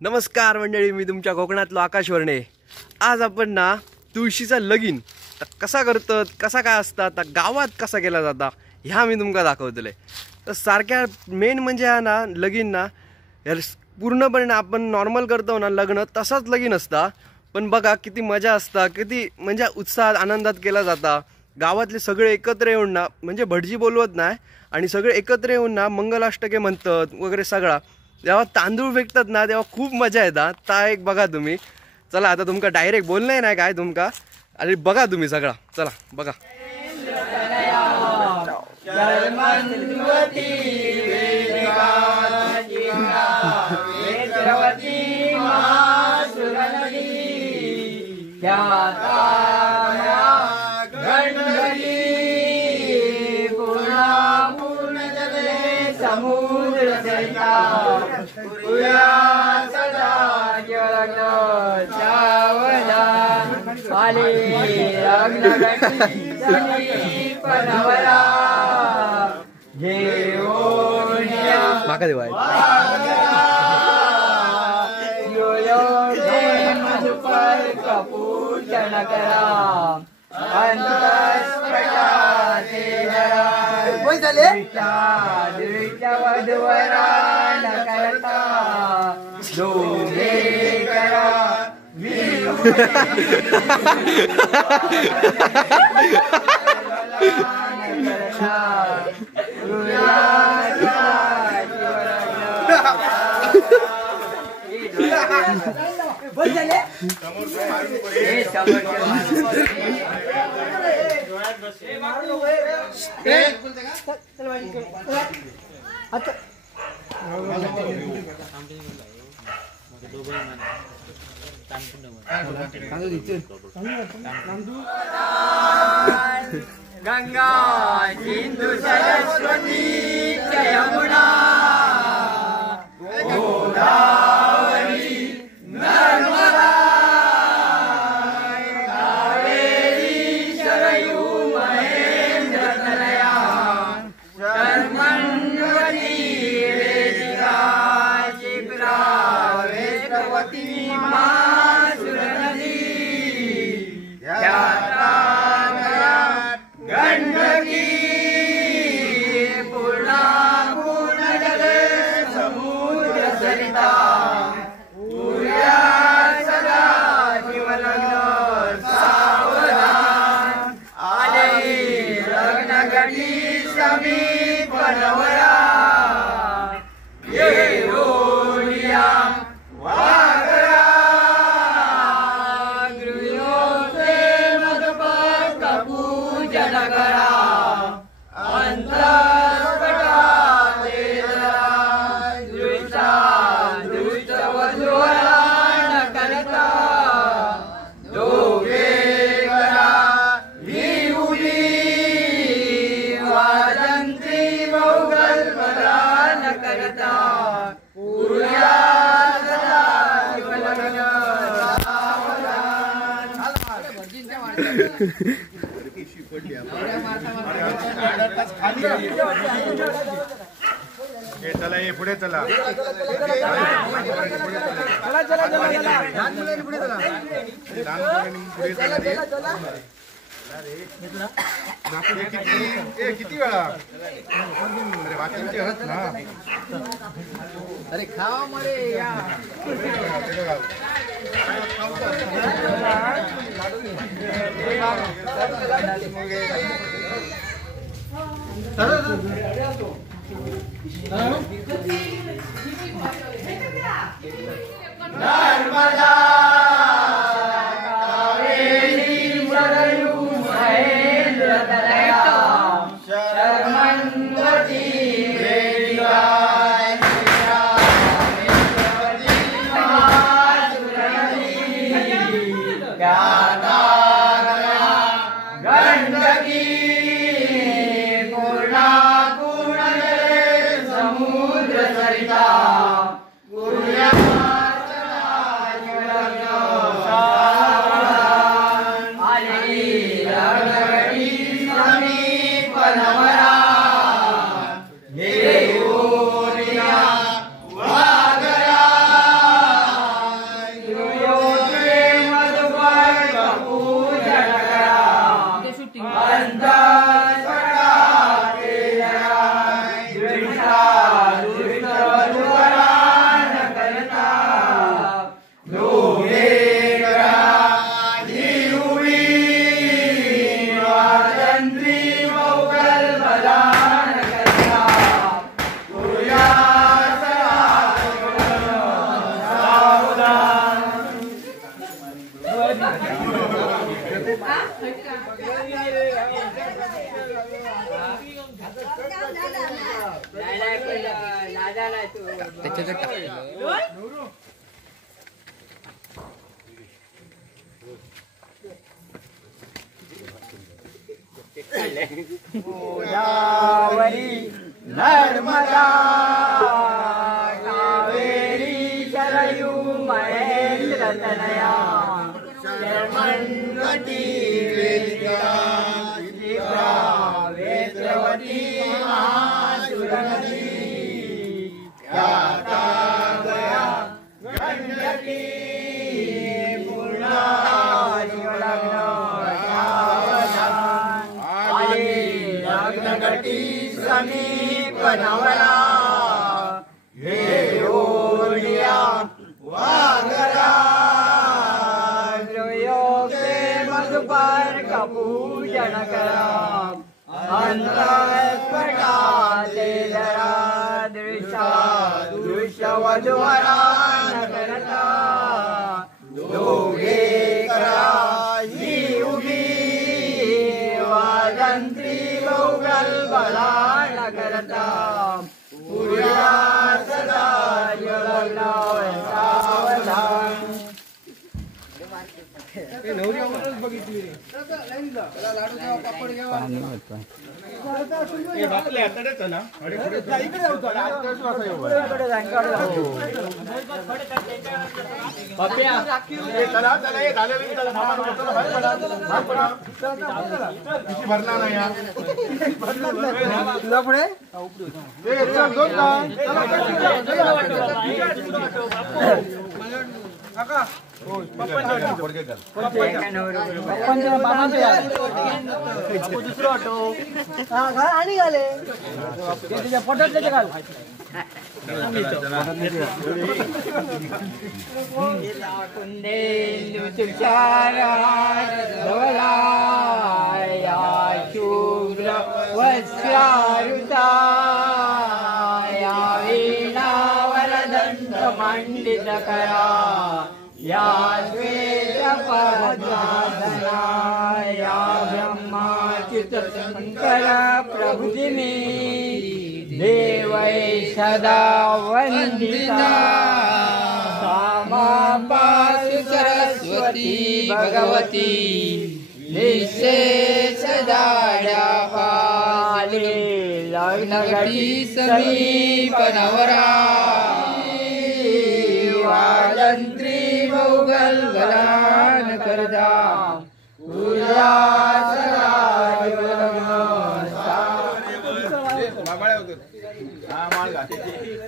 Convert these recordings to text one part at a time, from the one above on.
नमस्कार मंडळी, मी तुमच्या कोकणातलो आकाश वर्णे. आज आपण ना तुळशीचा लगीन कसा करतात, कसा काय असता, गावात कसा केला जाता ह्या मी तुमका दाखवतले. तर सारख्या मेन म्हणजे हा ना लगीन ना पूर्णपणे आपण नॉर्मल करतो ना लग्न तसाच लगीन असता. पण बघा किती मजा असता, किती म्हणजे उत्साहात आनंदात केला जाता. गावातले सगळे एकत्र येऊन ना म्हणजे भटजी बोलवत नाही आणि सगळे एकत्र येऊन ना मंगलाष्टके म्हणतात वगैरे सगळा. जेव्हा तांदूळ फेकतात ना तेव्हा खूप मजा येतात. ता एक बघा तुम्ही. चला आता तुमका डायरेक्ट बोलणं नाही काय तुमका, आणि बघा तुम्ही सगळा. चला बघा. समुद्र सरिता पुरा सदा लग्न चावला आले लग्न पनवरा घेऊनिया माका देवाय मधुपर कपूजन करा वधुवरा न करता दोघे करा गंगा सिंधु सरस्वती यमुना गोदावरी नर्मदा कावेरी सरयू महेंद्र तनया कर्मण्यवती वेदिका शिप्रा वेदवती महासुर नदी गंडकी पूर्णा पूर्ण जले समुद्र सरिता पूर्या सदा जीवलग्न सावधान आले लग्न घटी समीप नवरा येऊनिया वागरा गृहोते मधुपर कपूजन करा अंतस्फटा तेजरा दृष्टा दृष्ट वधुवरा न करता दोघे करा विहुली वादंती बहुगल्पना न करता पूर्या सदा जीवलग्न सावधान. चला ये पुढे चला. किती वेळा अरे बाकीचे हत ना. अरे खावा मरे या नर्मदा कावेरी सरयू महेंद्र तनया शर्मण्वती वेदिका शिप्रा वेदवती महासुर नदी गंडकी पूर्णा पूर्ण जले समुद्र सरिता पूर्या नवरा घेऊनिया वागरा गोदावरी नर्मदा कावेरी सरयू महेंद्र तनया शर्मन्वती वेदिका शिप्रा वेत्रवती महासुरनदी ख्याता गया गंडकी पूर्णा शिवलग्न लग्नगटी समीप नवरा हे ओलिया वागरा योगे मधुपर कपूजन करा अंतस्फटा ते जरा दृश्य वधुवरा न करता दोघे करा ही उभी वादंत्री बहुगल बला न करता पूर्या सदा लग्न सावधान भरला नाही दुसरं ऑटो आणि घाले त्याच्या फोटोत त्याच्या घाल कुंदेंदु तुषार धवला या शुभ्र वस्त्रारुता या वीणावरदंड मंडित करा या श्वेत पद्मासना या ब्रह्माच्युत शंकर प्रभुजिमी देवै सदा वंदिता सामापासु सरस्वती भगवती निशेष दाड्या पाले लग्नगटी समीप नवरा वादंत्री बहुगल गलान करदा पूजा सदा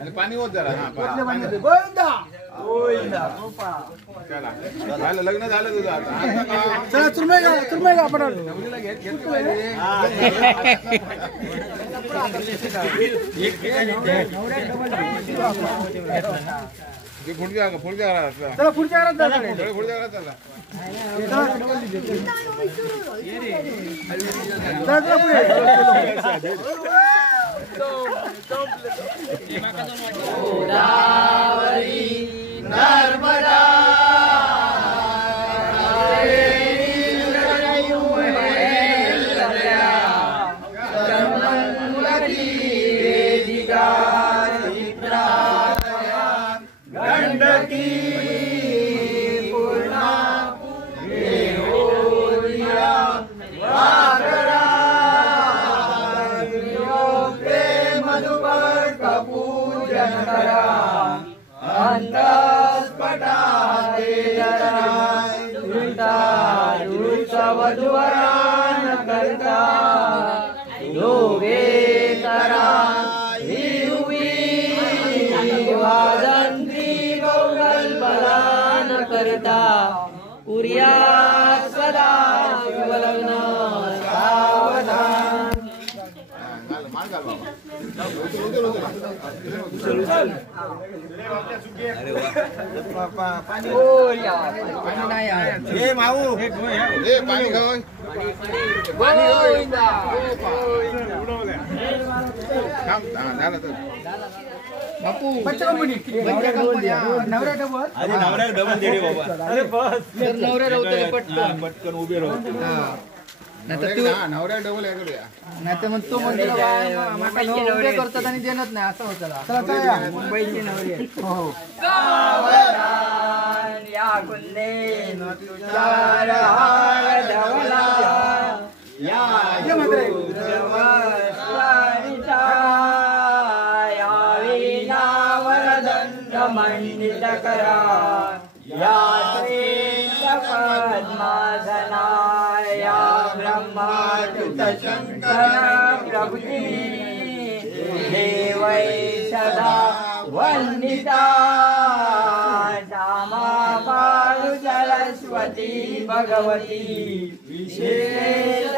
आणि पाणी होत जरा झालं लग्न झालं तुझं आता चला चुरमय का आपण पुढच्या पुढच्या गोदावरी नर्मदा सरयू महेंद्र शर्मन्वती वेदिका शिप्रा गंडकी पूर्णा ओलिया वागरा मधुपर कपूजन करा अंतस्फटा ते जरा दृश्य वधुवरा न करता दोघे तरा ही उभी वादंत्री बहुगल बला न करता पूर्या सदा शिवलग्न सावधान पाणी खाऊ बापू नवऱ्या पटकन उभे राहतो नवऱ्या डबल हे करूया. नाही तर मग तो म्हणतो माका नवरे करतात आणि देणत नाही असं होतं मुंबईची नवरी आहे. हो या कुल्ले तुषार हार धवला या वरदंड मंडित करा या पद्मासना या ब्रह्माच्युत शंकर प्रभुती देवै सदा वंदिता श्यामा पालु सरस्वती भगवती विशेष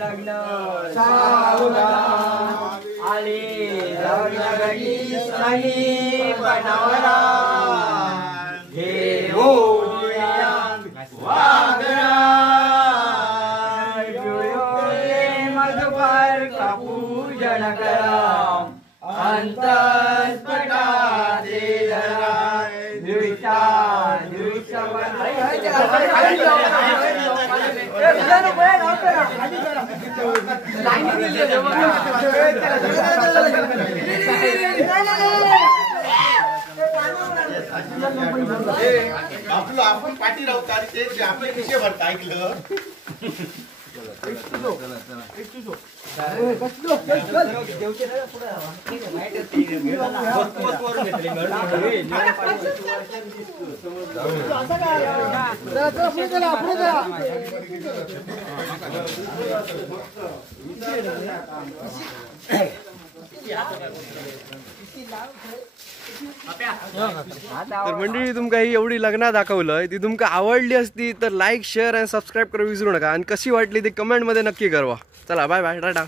लग्न सावधान आले लग्नगडी सही बनवला देवो वागरा मधुकर का पूजन करा अंतस्पटा आपलं आपण पाठी राहतो आणि ते आपले विषय भरता ऐकलं. तर मंडळी तुमका ही एवढी लग्न दाखवलं ती तुमका आवडली असती तर लाईक शेअर आणि सबस्क्राईब करा विसरू नका आणि कशी वाटली ती कमेंट मध्ये नक्की कळवा. चला बाय बाय टाटा.